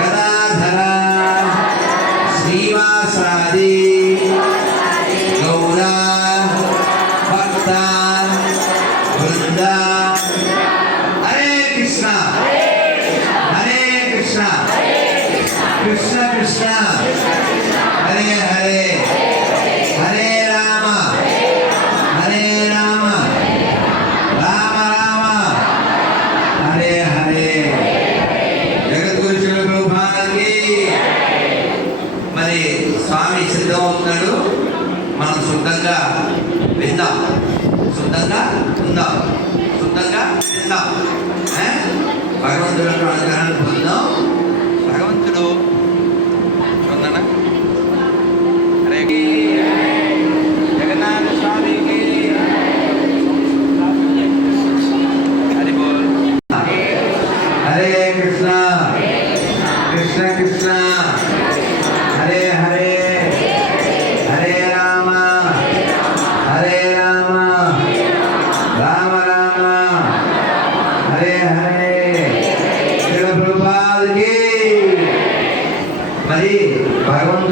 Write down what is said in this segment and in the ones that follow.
गदाधरा श्रीवासादि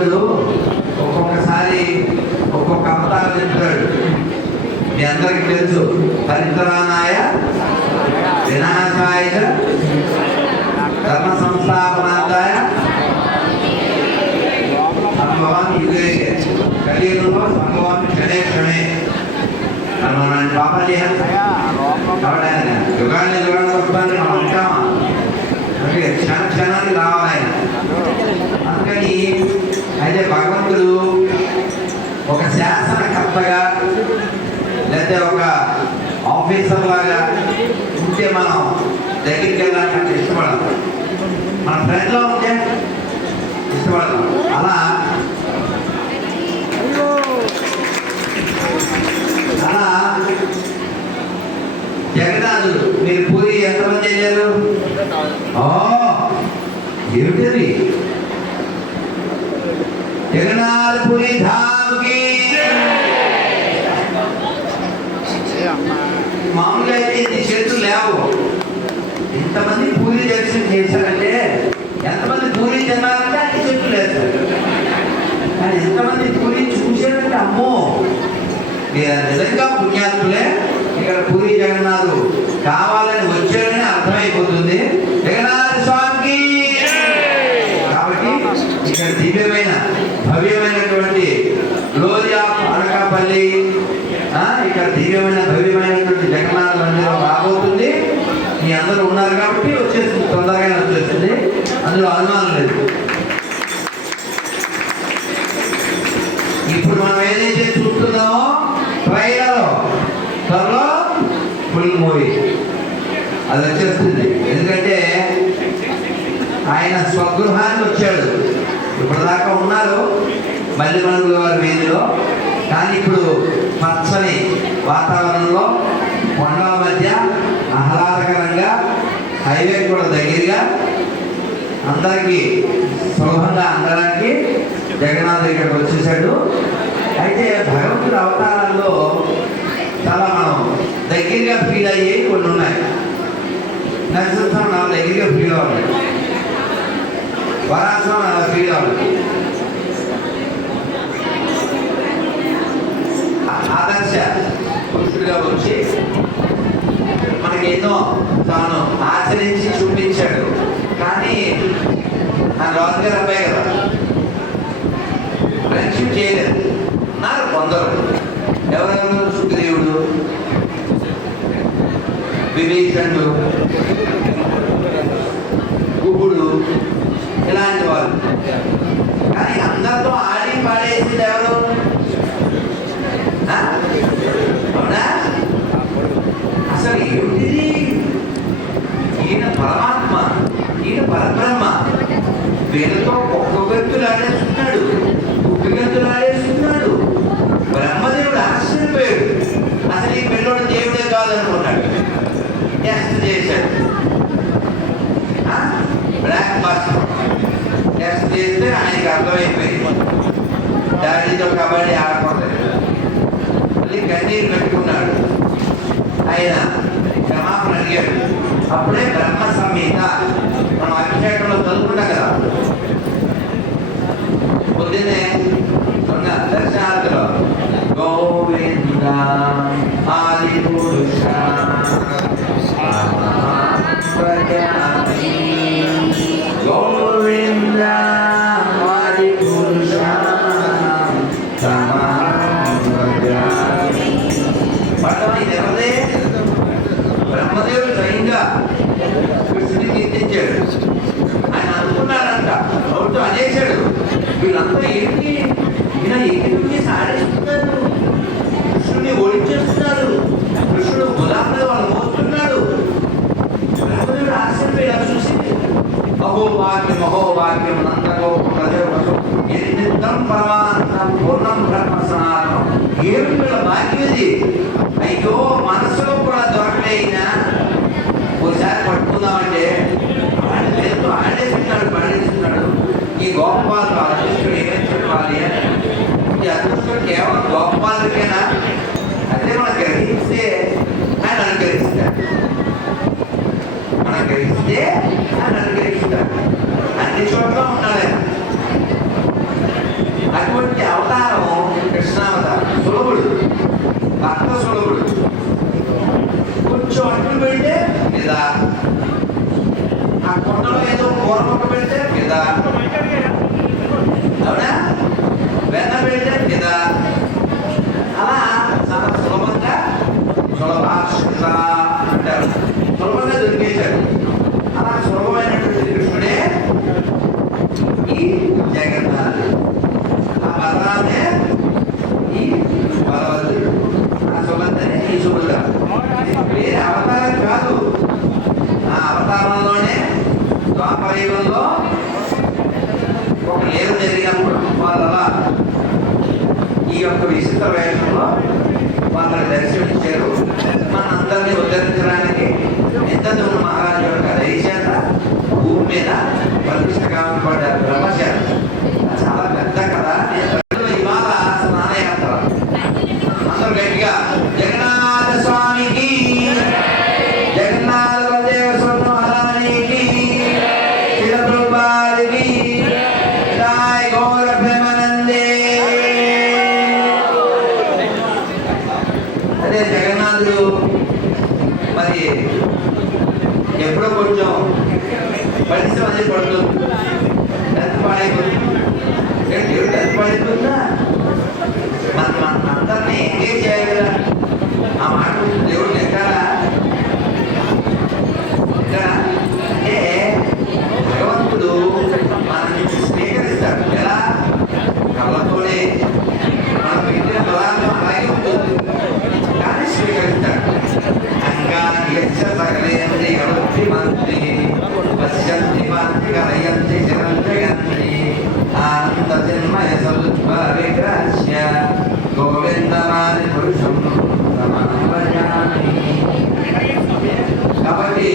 భగవంతుడు ఒక్కొక్కసారి ఒక్కొక్క అవతారం చెప్తాడు. మీ అందరికీ తెలుసు పరిత్రాణాయ వినాశాయ ధర్మ సంస్థాపనార్థాయ సంభవాన్ని యుగే కలియుగంలో సంభవాన్ని క్షణే క్షణే. అని మనం ఆయన పాపం చేయాలి. కాబట్టి ఆయన యుగాన్ని యుగాన్ని వస్తాన్ని మనం ఉంటామా? అంటే క్షణ క్షణానికి రావాలి ఆయన. అయితే భగవంతుడు ఒక శాసనకర్తగా లేకపోతే ఒక ఆఫీసర్ లాగా ఉంటే మనం దగ్గరికి వెళ్ళాలంటే ఇష్టపడదు మన ఫ్రెండ్లో ఉంటే ఇష్టపడదు అలా అలా జగన్నాథుడు మీరు పూరి ఎంతమంది వెళ్ళారు? ఏమిటది? జగన్నాథ్ పూరి ధామ్కి మామూలుగా అయితే ఇన్ని చేతులు లేవు. ఇంతమంది పూరి దర్శనం చేశారంటే ఎంతమంది పూరి తినాలంటే అన్ని చెట్లు లేస్తారు కానీ ఎంతమంది పూరి చూశారంటే అమ్మో! నిజంగా పుణ్యాత్ములే. ఇక్కడ పూరి జగన్నాథు కావాలని వచ్చారని అర్థమైపోతుంది జగన్నాథ స్వామికి కాబట్టి ఇక్కడ దివ్యమైన భవ్యమైనటువంటి లోరియా అనకాపల్లి ఆ, ఇక్కడ దివ్యమైన భవ్యమైనటువంటి జగన్నాథ మందిరం రాబోతుంది. మీ అందరూ ఉన్నారు కాబట్టి వచ్చేస్తుంది తొందరగానే వచ్చేస్తుంది. అందులో అనుమానం లేదు. ఇప్పుడు మనం ఏదైతే చూస్తున్నామో ట్రైలర్. త్వరలో ఫుల్ మూవీ. అది వచ్చేస్తుంది. ఎందుకంటే ఆయన స్వగృహానికి వచ్చాడు. ఇప్పుడు దాకా ఉన్నారు. మల్లిమణుల వారి వీధిలో. కానీ ఇప్పుడు పచ్చని వాతావరణంలో కొండల మధ్య ఆహ్లాదకరంగా హైవే కూడా దగ్గరగా అందరికీ సులభంగా అందడానికి జగన్నాథ్ ఇక్కడికి వచ్చేసాడు. అయితే భగవంతుడి అవతారాల్లో చాలా మనం దగ్గరగా ఫీల్ అయ్యే కొన్ని ఉన్నాయి. నరసింహస్వామి నా దగ్గరగా ఫీల్ అవ్వండి వరాస్వామి అలా ఫీల్ అవ్వండి ఆదర్శ పురుషుడిగా వచ్చి మనకేదో తాను ఆచరించి చూపించాడు. కానీ ఆ రాజుగారు అబ్బాయి కదా ఫ్రెండ్షిప్ చేయలేదు. నాకు కొందరు. ఎవరెవరు సుఖదేవుడు విభీషణుడు పేరుతో ఒక్క గంతులు ఆడేస్తున్నాడు ఒక్క గంతులు ఆడేస్తున్నాడు బ్రహ్మదేవుడు ఆశ్చర్యపోయాడు. అసలు ఈ పిల్లోడు దేవుడే కాదనుకున్నాడు. టెస్ట్ చేశాడు. బ్లాక్ బస్టర్ టెస్ట్ చేస్తే ఆయనకి అర్థమైపోయింది. డాడీతో కబడ్డీ ఆడుకోలేదు మళ్ళీ కన్నీరు పెట్టుకున్నాడు. ఆయన క్షమాపణ అడిగాడు. అప్పుడే ఆది ప్రజాపతి. గోవింద ఆది బ్రహ్మదేవుడు స్వయంగా కృష్ణుని కీర్తించాడు ఆయన అనుకున్నాడంట నోటితో అనేశాడు వీళ్ళంతా ఏంటి? ఈయన ఏంటి? సాడేస్తున్నారు కృష్ణుడిని ఓడించేస్తున్నాడు కృష్ణుడు గులాబీ వాళ్ళు మోస్తున్నాడు బ్రాహ్మణుడు చూసి అహోభాగ్యం అహోభాగ్యం నందగో ప్రజవసు నిత్యం పరమానందం పూర్ణం బ్రహ్మ సనాతనం. ఏమి భాగ్యం ఇది అయ్యో మనసులో కూడా దొరకలే అయినా ఒకసారి పట్టుకుందామంటే లేదు ఆడేస్తున్నాడు పండేస్తున్నాడు ఈ గోపాలు అదృష్టుడు ఏమేమి చెప్పాలి? అని ఈ అదృష్టం కేవలం గోపాలకేనా గ్రహిస్తే ఆయన అనుగ్రహిస్తాడు మనం గ్రహిస్తే ఆయన అనుగ్రహిస్తాడు అన్ని చోట్ల ఉన్నాడు ఆయన అటువంటి అవతారం కృష్ణావతారం సులభుడు భక్త సులభుడు కొంచెం అట్లు పెడితే మీద ఆ కొండలో ఏదో కూర కూరమొక్క పెడితే మీద అవునా వెన్న పెడితే మీద అలా చాలా సులభంగా సులభాషిత అంటారు సులభంగా దొరికేశాడు అలా సులభమైనటువంటి కృష్ణుడే ఈ ఆ బలరామే ఈ బలవంతుడు ఆ ఈ వేరే అవతారం కాదు. ఆ అవతారంలోనే ద్వాపరయుగంలో ఒక లీల జరిగినప్పుడు వాళ్ళ ఈ యొక్క విచిత్ర వేషంలో వాళ్ళకి దర్శనమిచ్చారు మనందరినీ ఉద్ధరించడానికి ఇంతకు మహారాజు యొక్క దయచేత భూమి మీద ప్రతిష్టగా పడ్డారు బ్రహ్మచేత పశ్యంతి రయంతి జనంతి ఆనంద గోవిందమాని పురుషం కాబట్టి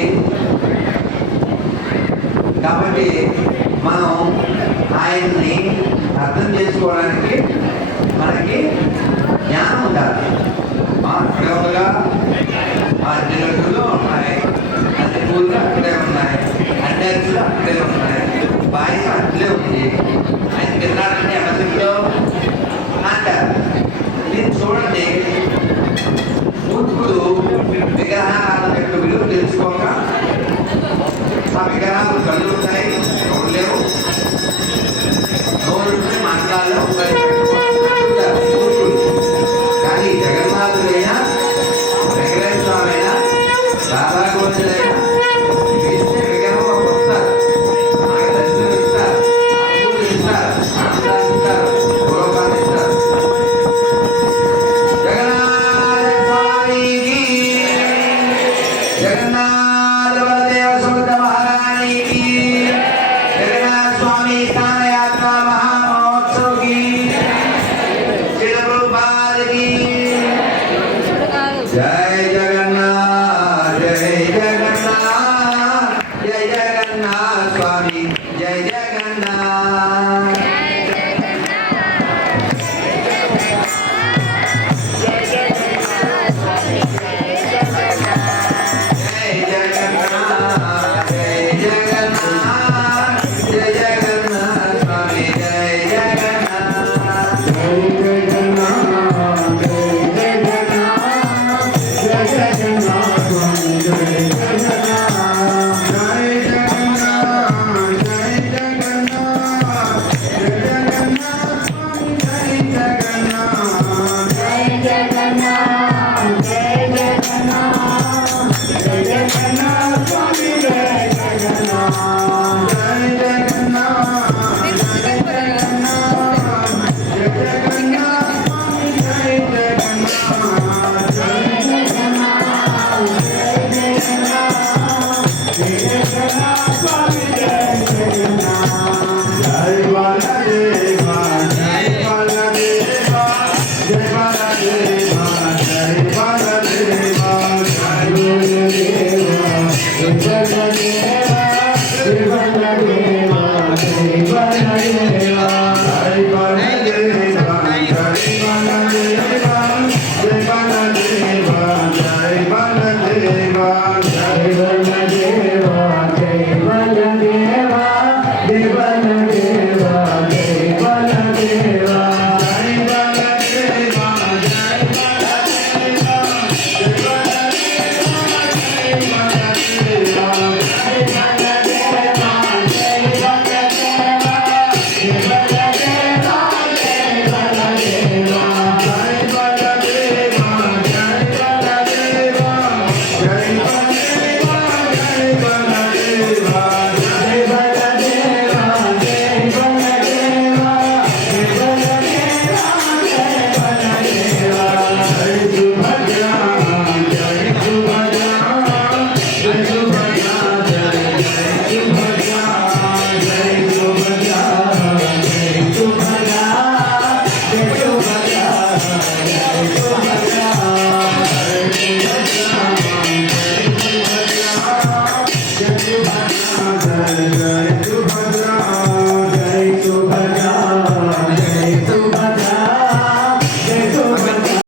కాబట్టి మనం ఆయన్ని అర్థం చేసుకోవడానికి మనకి జ్ఞానం ఉండాలి. మాట్లాడగా Yeah.